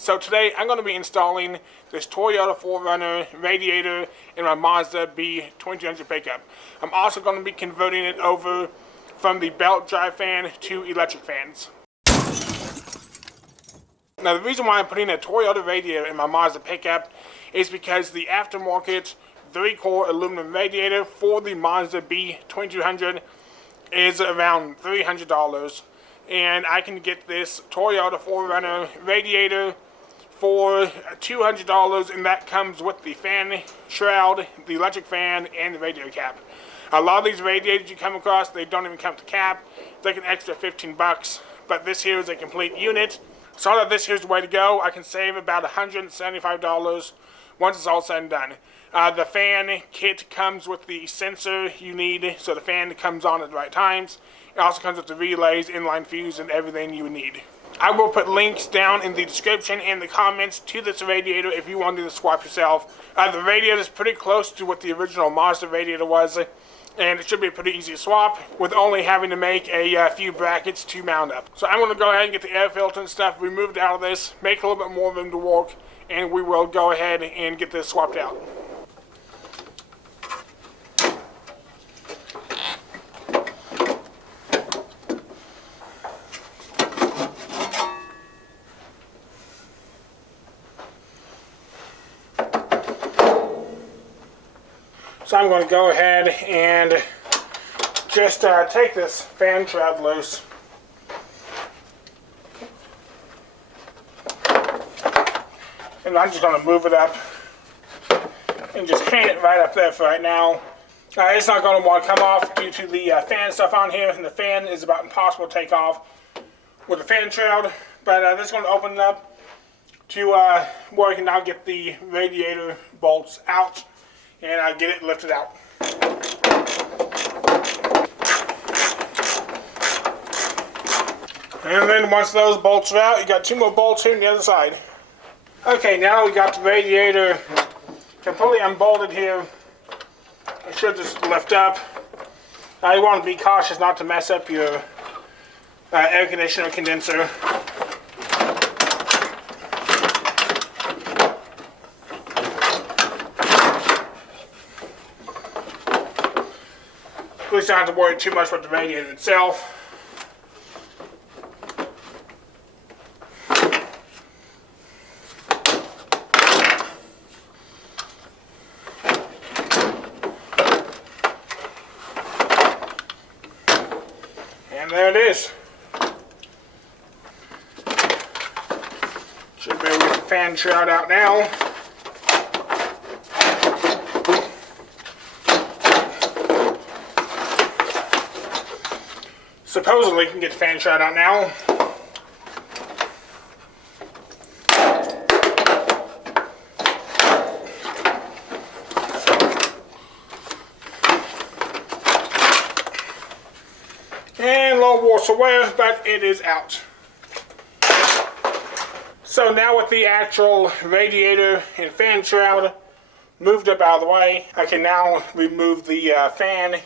So today I'm going to be installing this Toyota 4Runner radiator in my Mazda B2200 pickup. I'm also going to be converting it over from the belt drive fan to electric fans. Now the reason why I'm putting a Toyota radiator in my Mazda pickup is because the aftermarket 3-core aluminum radiator for the Mazda B2200 is around $300. And I can get this Toyota 4Runner radiator for $200, and that comes with the fan shroud, the electric fan, and the radiator cap. A lot of these radiators you come across, they don't even come with the cap. It's like an extra 15 bucks, but this here is a complete unit. So I thought this here's the way to go. I can save about $175 once it's all said and done. The fan kit comes with the sensor you need, so the fan comes on at the right times. It also comes with the relays, inline fuse, and everything you need. I will put links down in the description and the comments to this radiator if you want to do the swap yourself. The radiator is pretty close to what the original Mazda radiator was, and it should be a pretty easy swap with only having to make a few brackets to mount up. So I'm going to go ahead and get the air filter and stuff removed out of this, make a little bit more room to work, and we will go ahead and get this swapped out. So I'm going to go ahead and just take this fan shroud loose. And I'm just going to move it up and just hang it right up there for right now. It's not going to want to come off due to the fan stuff on here, and the fan is about impossible to take off with the fan shroud. But this is going to open it up to where I can now get the radiator bolts out and I get it lifted out. And then once those bolts are out, you got 2 more bolts here on the other side. Okay, now we got the radiator completely unbolted here. It should just lift up. You want to be cautious not to mess up your air conditioner condenser. Please don't have to worry too much about the radiator itself. And there it is. Should be able to get the fan shroud out now. Supposedly you can get the fan shroud out now. And a little worse for wear, but it is out. So now with the actual radiator and fan shroud moved up out of the way, I can now remove the fan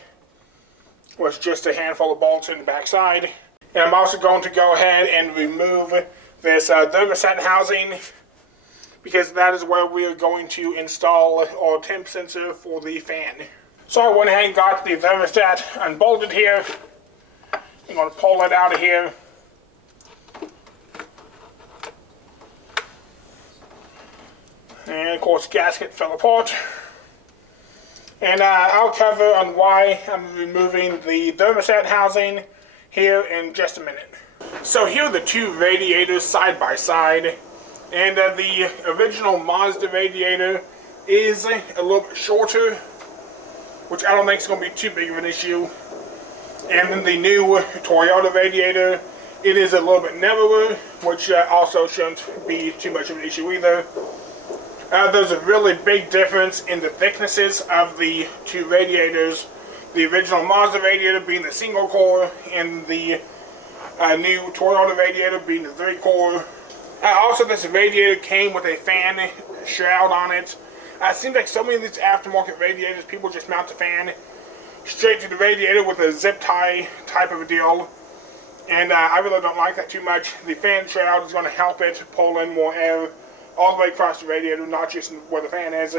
with just a handful of bolts in the back side. And I'm also going to go ahead and remove this thermostat housing, because that is where we are going to install our temp sensor for the fan. So I went ahead and got the thermostat unbolted here. I'm going to pull it out of here. And of course, gasket fell apart. And I'll cover on why I'm removing the thermostat housing here in just a minute. So here are the 2 radiators side by side. And the original Mazda radiator is a little bit shorter, which I don't think is going to be too big of an issue. And then the new Toyota radiator, it is a little bit narrower, which also shouldn't be too much of an issue either. There's a really big difference in the thicknesses of the 2 radiators. The original Mazda radiator being the single core, and the new Toyota radiator being the 3-core. Also, this radiator came with a fan shroud on it. It seems like so many of these aftermarket radiators, people just mount the fan straight to the radiator with a zip tie type of a deal. And I really don't like that too much. The fan shroud is going to help it pull in more air all the way across the radiator, not just where the fan is.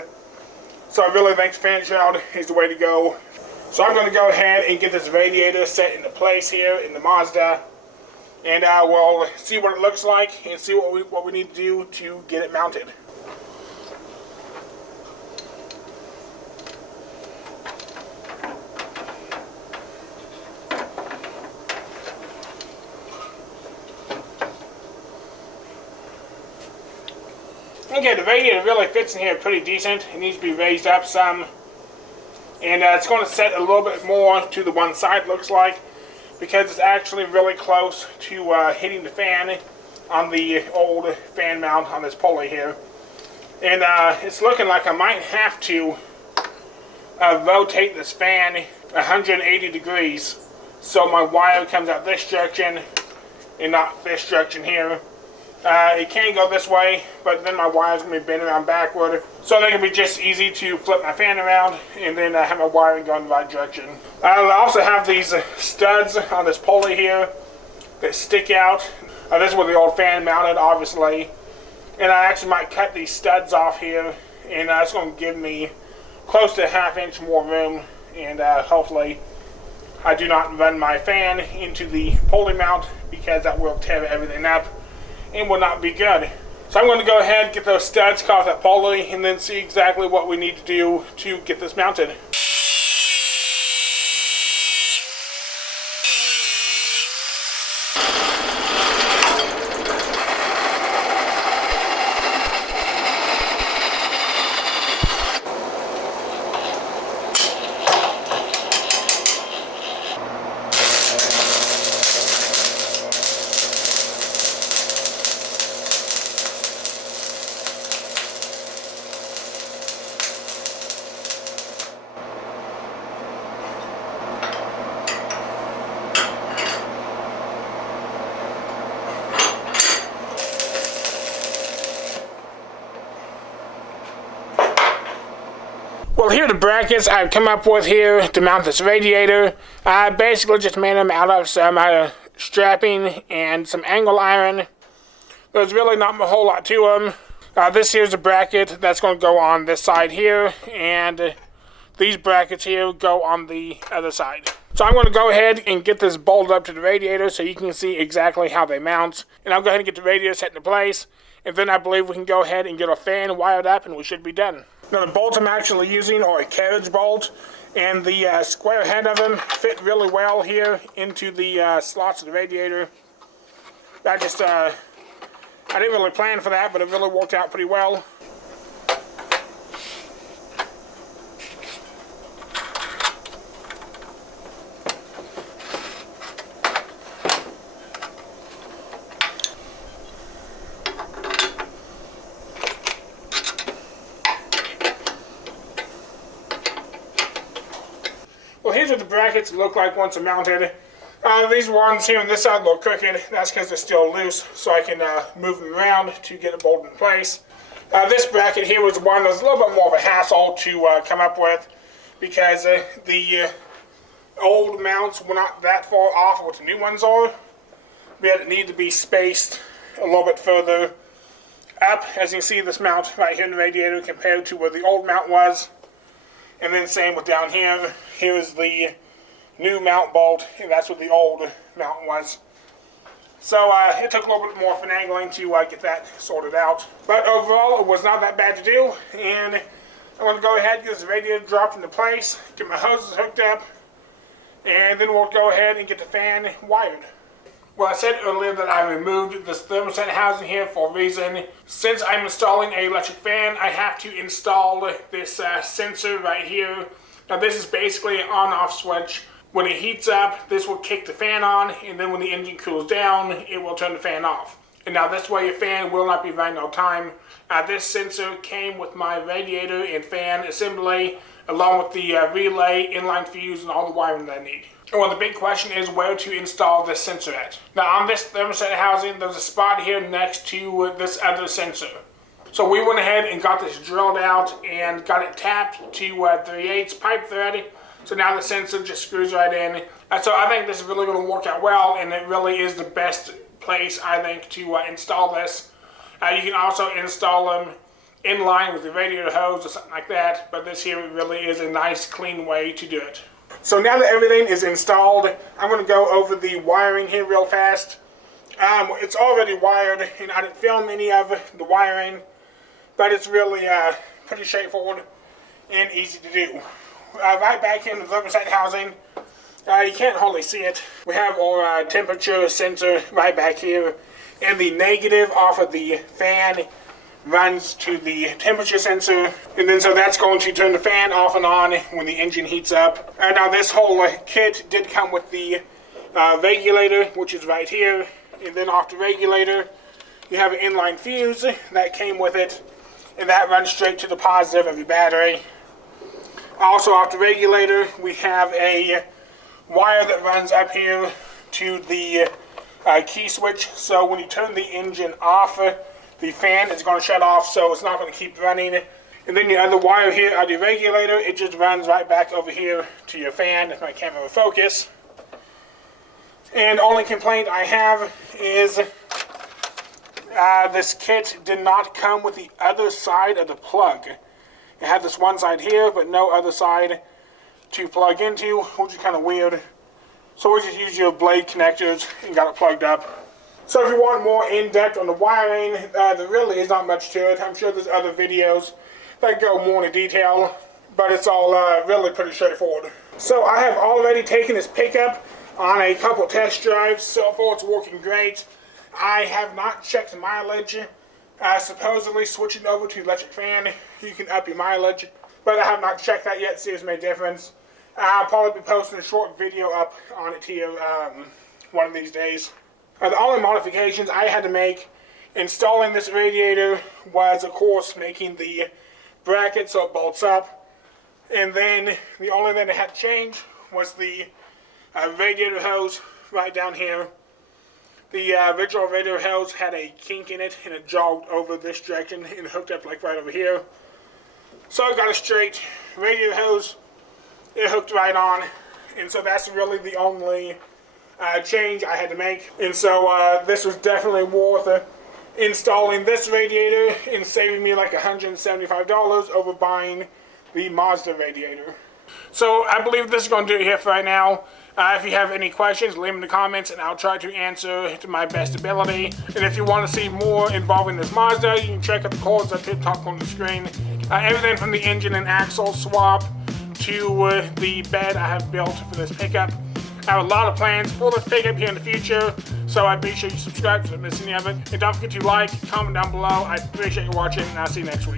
So I really think the fan shroud is the way to go. So I'm going to go ahead and get this radiator set into place here in the Mazda. And we'll see what it looks like and see what we need to do to get it mounted. Okay, the radiator really fits in here pretty decent. It needs to be raised up some. And it's going to set a little bit more to the one side, looks like, because it's actually really close to hitting the fan on the old fan mount on this pulley here. And it's looking like I might have to rotate this fan 180 degrees so my wire comes out this direction and not this direction here. It can go this way, but then my wire's going to be bent around backward. So they can be just easy to flip my fan around and then have my wiring go in the right direction. I also have these studs on this pulley here that stick out. This is where the old fan mounted, obviously. And I actually might cut these studs off here, and it's going to give me close to a ½ inch more room. And hopefully I do not run my fan into the pulley mount, because that will tear everything up and will not be good. So I'm going to go ahead and get those studs cut off that pulley and then see exactly what we need to do to get this mounted. Well, here are the brackets I've come up with here to mount this radiator. I basically just made them out of some strapping and some angle iron. There's really not a whole lot to them. This here's a bracket that's going to go on this side here, and these brackets here go on the other side. So I'm going to go ahead and get this bolted up to the radiator so you can see exactly how they mount. And I'll go ahead and get the radiator set into place, and then I believe we can go ahead and get our fan wired up and we should be done. Now the bolts I'm actually using are a carriage bolt, and the square head of them fit really well here into the slots of the radiator. I didn't really plan for that, but it really worked out pretty well. Well, here's what the brackets look like once they're mounted. These ones here on this side look crooked. That's because they're still loose, so I can move them around to get it bolted in place. This bracket here was one that was a little bit more of a hassle to come up with, because the old mounts were not that far off of what the new ones are, but it needed to be spaced a little bit further up. As you can see, this mount right here in the radiator compared to where the old mount was. And then same with down here. Here's the new mount bolt, and that's what the old mount was. So it took a little bit more finagling to get that sorted out. But overall, it was not that bad to do. And I'm going to go ahead and get this radiator dropped into place, get my hoses hooked up, and then we'll go ahead and get the fan wired. Well, I said earlier that I removed this thermostat housing here for a reason. Since I'm installing an electric fan, I have to install this sensor right here. Now this is basically an on-off switch. When it heats up, this will kick the fan on, and then when the engine cools down, it will turn the fan off. And now this way your fan will not be running all the time. This sensor came with my radiator and fan assembly, along with the relay, inline fuse, and all the wiring that I need. Well, the big question is where to install this sensor at. Now on this thermostat housing, there's a spot here next to this other sensor. So we went ahead and got this drilled out and got it tapped to 3/8 pipe thread So now the sensor just screws right in. So I think this is really going to work out well, and it really is the best place, I think, to install this. You can also install them in line with the radiator hose or something like that, but this here really is a nice, clean way to do it. So now that everything is installed, I'm going to go over the wiring here real fast. It's already wired, and I didn't film any of the wiring, but it's really pretty straightforward and easy to do. Right back in the thermostat housing, you can't hardly see it. We have our temperature sensor right back here, and the negative off of the fan runs to the temperature sensor, and then so that's going to turn the fan off and on when the engine heats up. And now this whole kit did come with the regulator, which is right here, and then off the regulator you have an inline fuse that came with it, and that runs straight to the positive of your battery. Also off the regulator we have a wire that runs up here to the key switch, so when you turn the engine off, the fan is going to shut off, so it's not going to keep running. And then the other wire here on the regulator, it just runs right back over here to your fan, if my camera will focus. And the only complaint I have is this kit did not come with the other side of the plug. It had this one side here, but no other side to plug into, which is kind of weird. So we just used your blade connectors and got it plugged up. So if you want more in-depth on the wiring, there really is not much to it. I'm sure there's other videos that go more into detail, but it's all really pretty straightforward. So I have already taken this pickup on a couple test drives. So far it's working great. I have not checked mileage. Supposedly switching over to electric fan, you can up your mileage, but I have not checked that yet, see if it's made a difference. I'll probably be posting a short video up on it here one of these days. The only modifications I had to make installing this radiator was, of course, making the bracket so it bolts up. And then the only thing that had to change was the radiator hose right down here. The original radiator hose had a kink in it, and it jogged over this direction and hooked up like right over here. So I got a straight radiator hose. It hooked right on, and so that's really the only change I had to make. And so this was definitely worth installing this radiator and saving me like $175 over buying the Mazda radiator. So I believe this is going to do it here for right now. If you have any questions, leave them in the comments and I'll try to answer to my best ability. And if you want to see more involving this Mazda, you can check out the codes up at the top on the screen. Everything from the engine and axle swap to the bed I have built for this pickup. I have a lot of plans for this pickup here in the future, so I'd be sure you subscribe so you don't miss any of it. And don't forget to like, comment down below. I appreciate you watching, and I'll see you next week.